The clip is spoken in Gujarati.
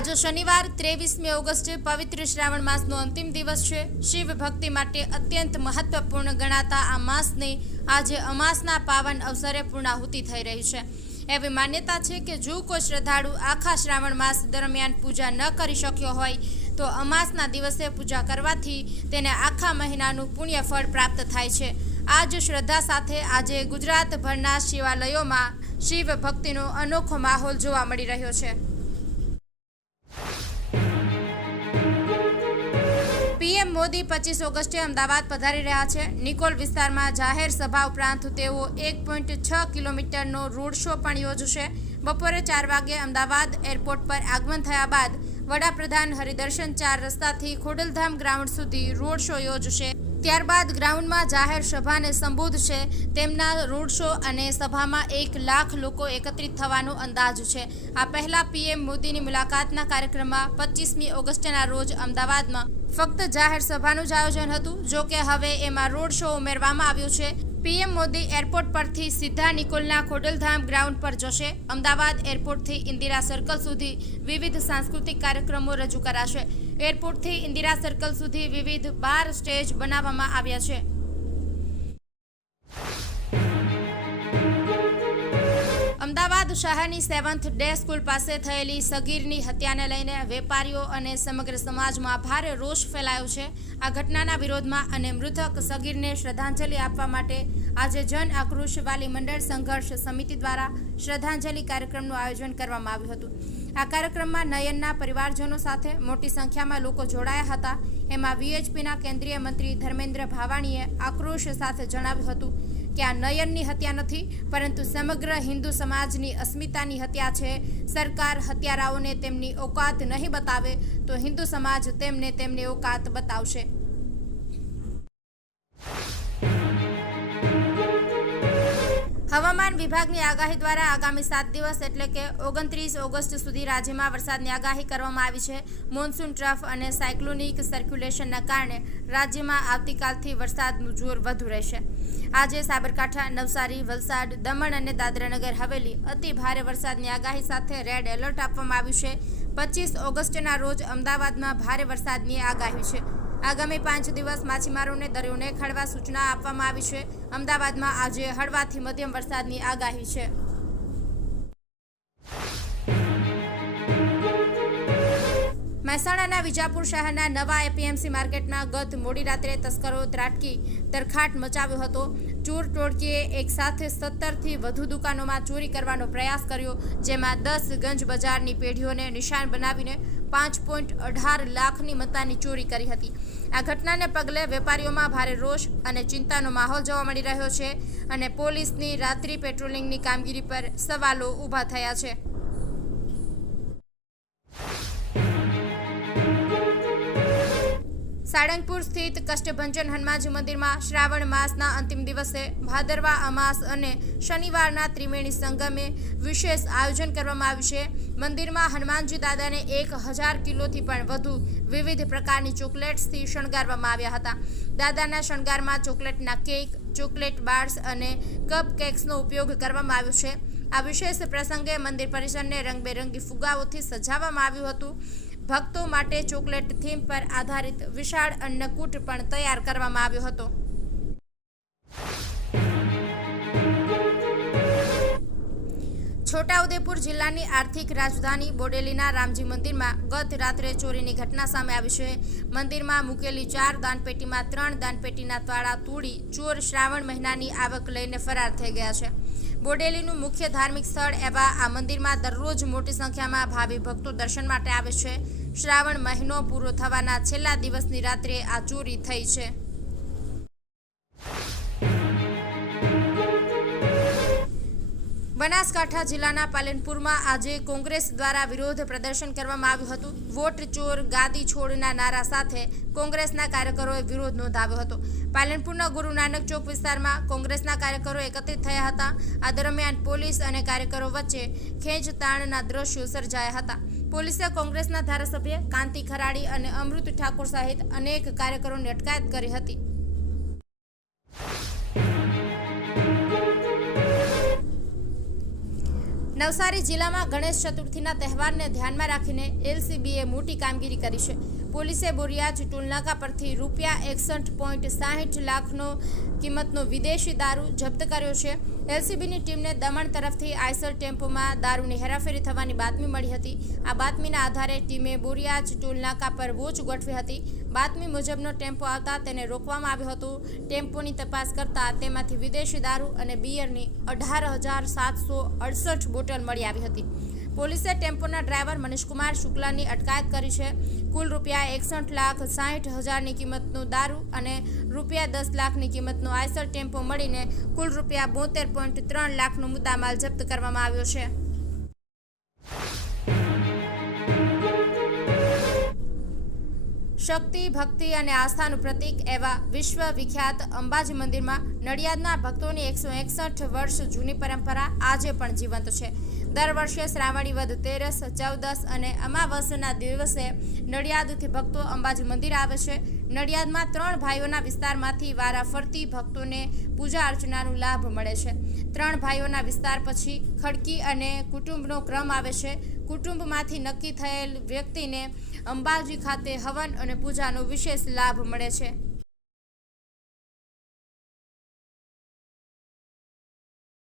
आज शनिवार 23 ऑगस्ट पवित्र श्रावण मासનો અંતિમ દિવસ છે। શિવ ભક્તિ માટે અત્યંત મહત્વપૂર્ણ ગણાતા આ માસને આજે અમાસના પાવન અવસરે પૂર્ણાહુતિ થઈ રહી છે। એવી માન્યતા છે કે જો કોઈ શ્રદ્ધાળુ આખા શ્રાવણ માસ દરમિયાન પૂજા ન કરી શક્યો હોય તો અમાસના દિવસે પૂજા કરવાથી તેને આખા મહિનાનું પુણ્ય ફળ પ્રાપ્ત થાય છે। આ જ શ્રદ્ધા સાથે આજે ગુજરાતભરના શિવાલયોમાં શિવ ભક્તિનો અનોખો માહોલ જોવા મળી રહ્યો છે। પીએમ મોદી 25 ઓગસ્ટે અમદાવાદ પધારી રહ્યા છે। નિકોલ વિસ્તારમાં જાહેર સભા ઉપરાંત તેઓ 1.6 કિલોમીટરનો રોડ શો પણ યોજશે। બપોરે 4 વાગે અમદાવાદ એરપોર્ટ પર આગમન થયા બાદ વડાપ્રધાન હરિદર્શન 4 રસ્તાથી ખોડલધામ ગ્રાઉન્ડ સુધી રોડ શો યોજશે। ત્યારબાદ ગ્રાઉન્ડમાં જાહેર સભાને સંબોધશે। તેમના રોડ શો અને સભામાં 1 લાખ લોકો એકત્રિત થવાનો અંદાજ છે। આ પહેલા પીએમ મોદીની મુલાકાતના કાર્યક્રમમાં 25મી ઓગસ્ટના રોજ અમદાવાદમાં ફક્ત જાહેર સભાનું જ આયોજન હતું। જો કે હવે એમાં રોડ શો ઉમેરવામાં આવ્યો છે। પીએમ મોદી એરપોર્ટ પરથી સીધા નિકોલના ખોડલધામ ગ્રાઉન્ડ પર જશે। અમદાવાદ એરપોર્ટથી ઇન્દિરા સર્કલ સુધી વિવિધ સાંસ્કૃતિક કાર્યક્રમો રજૂ કરાશે। એરપોર્ટથી ઇન્દિરા સર્કલ સુધી વિવિધ 12 સ્ટેજ બનાવવામાં આવ્યા છે। અમદાવાદ શહેરની 7th ડે સ્કૂલ પાસે થયેલી સગીરની હત્યાને લઈને વેપારીઓ અને સમગ્ર સમાજમાં ભારે રોષ ફેલાયો છે। આ ઘટનાના વિરોધમાં અને મૃતક સગીરને શ્રદ્ધાંજલિ આપવા માટે આજે જન આક્રોશ વાલી મંડળ સંઘર્ષ સમિતિ દ્વારા શ્રદ્ધાંજલિ કાર્યક્રમનું આયોજન કરવામાં આવ્યું હતું। આ કાર્યક્રમમાં નયનના પરિવારજનો સાથે મોટી સંખ્યામાં લોકો જોડાયા હતા। એમાં વીએચપીના કેન્દ્રીય મંત્રી ધર્મેન્દ્ર ભાવાણીએ આક્રોશ સાથે જણાવ્યું હતું કે આ નયનની હત્યા નથી પરંતુ સમગ્ર હિન્દુ સમાજની અસ્મિતાની હત્યા છે। સરકાર હત્યારાઓને તેમની ઓકાત નહીં બતાવે તો હિન્દુ સમાજ તેમને તેમની ઓકાત બતાવશે। હવામાન વિભાગની આગાહી દ્વારા આગામી 7 દિવસ એટલે કે 29 ઓગસ્ટ સુધી રાજ્યમાં વરસાદની આગાહી કરવામાં આવી છે। મોન્સૂન ટ્રફ અને સાયક્લોનિક સર્ક્યુલેશનના કારણે રાજ્યમાં આવતીકાલથી વરસાદનું જોર વધુ રહેશે। આજે સાબરકાંઠા, નવસારી, વલસાડ, દમણ અને દાદરાનગર હવેલી અતિ ભારે વરસાદની આગાહી સાથે રેડ એલર્ટ આપવામાં આવ્યું છે। 25 ઓગસ્ટના રોજ અમદાવાદમાં ભારે વરસાદની આગાહી છે। આગામી 5 દિવસ માછીમારોને દરિયો ન ખેડવા સૂચના આપવામાં આવી છે। અમદાવાદમાં આજે હળવાથી મધ્યમ વરસાદની આગાહી છે। મહેસાણાના વિજાપુર શહેરના નવા એપીએમસી માર્કેટમાં ગત મોડી રાત્રે તસ્કરો ત્રાટકી તરખાટ મચાવ્યો હતો। ચોર ટોળકીએ એક સાથે 17થી વધુ દુકાનોમાં ચોરી કરવાનો પ્રયાસ કર્યો, જેમાં 10 ગંજ બજારની પેઢીઓને નિશાન બનાવીને 5.18 લાખની મત્તાની ચોરી કરી હતી। આ ઘટનાને પગલે વેપારીઓમાં ભારે રોષ અને ચિંતાનો માહોલ જોવા મળી રહ્યો છે અને પોલીસની રાત્રિ પેટ્રોલિંગની કામગીરી પર સવાલો ઊભા થયા છે। સાળંગપુર સ્થિત કષ્ટભંજન હનુમાનજી મંદિરમાં શ્રાવણ માસના અંતિમ દિવસે ભાદરવા અમાસ અને શનિવારના ત્રિવેણી સંગમે વિશેષ આયોજન કરવામાં આવ્યું છે। મંદિરમાં હનુમાનજી દાદાને 1000 કિલોથી પણ વધુ વિવિધ પ્રકારની ચોકલેટ્સથી શણગારવામાં આવ્યા હતા। દાદાના શણગારમાં ચોકલેટના કેક, ચોકલેટ બાર્સ અને કપ કેક્સનો ઉપયોગ કરવામાં આવ્યો છે। આ વિશેષ પ્રસંગે મંદિર પરિસરને રંગબેરંગી ફુગ્ગાઓથી સજાવવામાં આવ્યું હતું। ભક્તો માટે ચોકલેટ થીમ પર આધારિત વિશાળ અન્નકૂટ પણ તૈયાર કરવામાં આવ્યો હતો। છોટાઉદેપુર જિલ્લાની આર્થિક રાજધાની બોડેલીના રામજી મંદિરમાં ગત રાત્રે ચોરીની ઘટના સામે આવી છે। મંદિરમાં મૂકેલી 4 દાનપેટીમાં 3 દાનપેટીના તાળા તોડી ચોર શ્રાવણ મહિનાની આવક લઈને ફરાર થઈ ગયા છે। બોડેલીનું મુખ્ય ધાર્મિક સ્થળ એવા આ મંદિરમાં દરરોજ મોટી સંખ્યામાં ભાવિ ભક્તો દર્શન માટે આવે છે। શ્રાવણ મહિનો પૂરો થવાના છેલ્લા દિવસની રાત્રે આ ચોરી થઈ છે। બનાસકાંઠા જિલ્લાના પાલનપુરમાં આજે કોંગ્રેસ દ્વારા વિરોધ પ્રદર્શન કરવામાં આવ્યું હતું। વોટ ચોર ગાદી છોડના નારા સાથે કોંગ્રેસના કાર્યકરોએ વિરોધ નોંધાવ્યો હતો। પાલનપુરના ગુરુ નાનક ચોક વિસ્તારમાં કોંગ્રેસના કાર્યકરો એકત્રિત થયા હતા। આ દરમિયાન પોલીસ અને કાર્યકરો વચ્ચે ખેંચતાણના દ્રશ્યો સર્જાયા હતા। પોલીસે કોંગ્રેસના ધારાસભ્ય કાંતિ ખરાડી અને અમૃત ઠાકોર સહિત અનેક કાર્યકરોની અટકાયત કરી હતી। નવસારી જિલ્લામાં ગણેશ ચતુર્થીના તહેવારને ધ્યાનમાં રાખીને એલસીબીએ મોટી કામગીરી કરી છે. પોલીસે બોરિયાજ ટોલનાકા પરથી ₹61.60 લાખનો કિંમતનો વિદેશી દારૂ જપ્ત કર્યો છે. એલસીબીની ટીમને દમણ તરફથી આઈસર ટેમ્પોમાં દારૂની હેરાફેરી થવાની બાતમી મળી હતી. આ બાતમીના આધારે ટીમે બોરિયાજ ટોલનાકા પર વોચ ગોઠવી હતી. બાતમી મુજબનો ટેમ્પો આવતા તેને રોકવામાં આવ્યો હતો. ટેમ્પોની તપાસ કરતા તેમાંથી વિદેશી દારૂ અને બિયરની 18,768 બોટલ મળી આવી હતી. પોલીસે ટેમ્પોના ડ્રાઈવર મનીષકુમાર શુક્લાની અટકાયત કરી છે. કુલ ₹61,60,000ની કિંમતનો દારૂ અને ₹10 લાખની કિંમતનો આઈસર ટેમ્પો મળીને કુલ ₹72.3 લાખનો મુદ્દામાલ જપ્ત કરવામાં આવ્યો છે. શક્તિ, ભક્તિ અને આસ્થાનું પ્રતીક એવા વિશ્વવિખ્યાત અંબાજી મંદિરમાં નડિયાદના ભક્તોની 161 વર્ષ જૂની પરંપરા આજે પણ જીવંત છે. દર વર્ષે શ્રાવણી વદ 13, 14 અને અમાવસના દિવસે નડિયાદથી ભક્તો અંબાજી મંદિર આવે છે. નડિયાદમાં 3 ભાઈઓના વિસ્તારમાંથી વારાફરતી ભક્તોને પૂજા અર્ચનાનો લાભ મળે છે. 3 ભાઈઓના વિસ્તાર પછી ખડકી અને કુટુંબનો ક્રમ આવે છે. કુટુંબમાંથી નક્કી થયેલ વ્યક્તિને અંબાજી ખાતે હવન અને પૂજાનો વિશેષ લાભ મળે છે.